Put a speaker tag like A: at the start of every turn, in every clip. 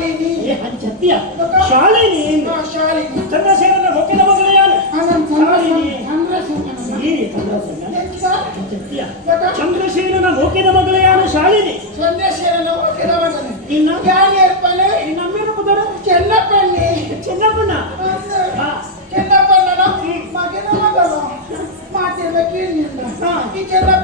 A: శాలిని శాలిని శాలిని
B: చంద్రశేఖర గొప్పిన మొదలయ్యాలి అనంత శాలిని చంద్రశేఖర ఒకే నమగలయాను శాలిని
A: చంద్రశేఖర చిన్నపల్లి చిన్నపన్న చిన్నపల్లె మా చిన్న మా చిన్న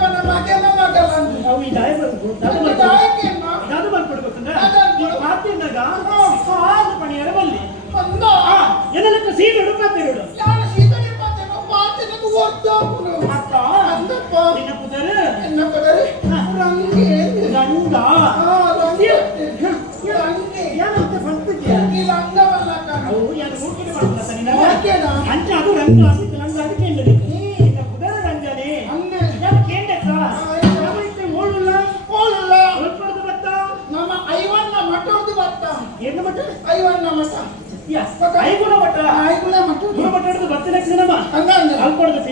B: 嗯。是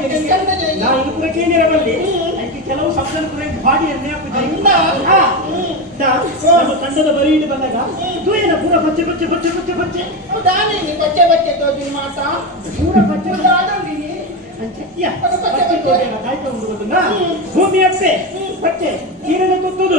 B: ಕೆಲವು ಬಂದಾಗ ಪೂರ ಪೂರ ಬಚ್ಚೆ ಬಚ್ಚೆ ಬಚ್ಚೆ ಬಚ್ಚೆ
A: ಬಚ್ಚೆ
B: ಬಚ್ಚೆ ುದು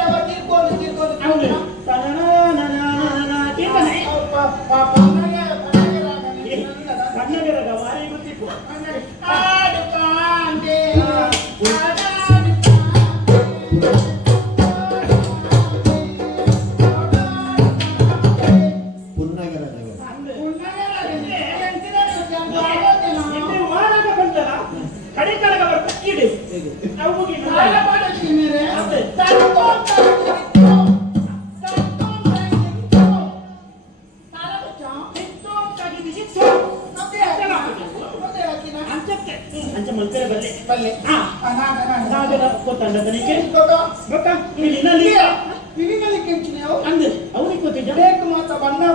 B: ಕೆಂಚಿನ
A: ಮಾತ್ರ ಬಣ್ಣು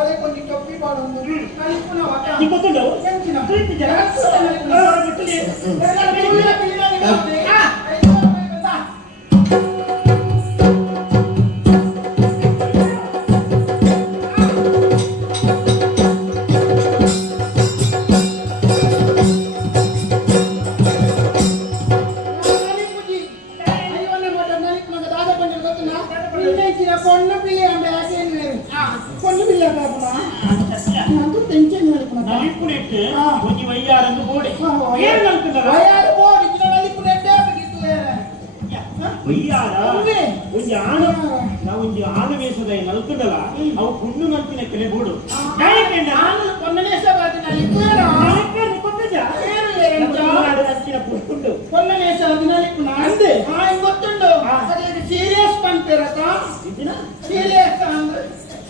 A: ಅದೇ ಕಪ್ಪಿ ಬಾಡೋದು
B: ನಾಯಿ ಕೊನೆಕ್ಕೆ ಹೋಗಿ ಬಯಯರಂದು ಬಿಡಿ ಏನು ಅಂತಿದ್ರಲ್ಲ
A: ಬಯಯರ ಹೋಗಿ ಇನ್ನು ಅಲ್ಲಿಕ್ಕೆ ಎಷ್ಟೇ ಆಗಿದೆಯಲ್ಲ
B: ಬಯಯರ ಆನ ನಾನು ಇಲ್ಲಿ ಆನುವೇಶದೆ ನಲ್ತುಡಲ ಅವ್ ಕುಣ್ಣು ಮಂತಿನ ಕೆಳುಗೂಡು
A: ಬೈಕಂಡ ಆನ ಕೊನ್ನೇಶ ಬಾಗಿ ನಾನು ಇಕ್ಕೆ
B: ನಾಕ್ಕೆ ನಿ ಗೊತ್ತಾ ಏನು ಏನು ಅಂತಾ
A: ಅಷ್ಟಿನ ಆ ಸೀರಿಯಸ್ ಸೀರಿಯಸ್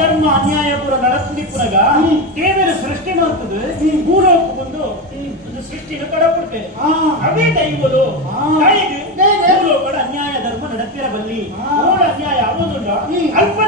B: ಧರ್ಮ ಅನ್ಯಾಯ ಕೂಡ ನಡೆಸಿದ ಪುರಾಗ ಕೇವಲ ಸೃಷ್ಟಿ ಮಾಡ್ತದೆ ಗುರು ಬಂದು ಸೃಷ್ಟಿಯನ್ನು ಕಡಪಟ್ಟೆ ಇವತ್ತು ಅನ್ಯಾಯ ಧರ್ಮ ನಡೆಸಿರಬಲ್ಲಿ ಬನ್ನಿ ಅನ್ಯಾಯ ಆಗೋದು ಅಲ್ಪ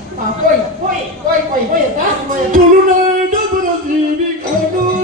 A: Foi, foi, foi, foi, foi, tá? Foi. Do Lula, do Brasil, me cagou.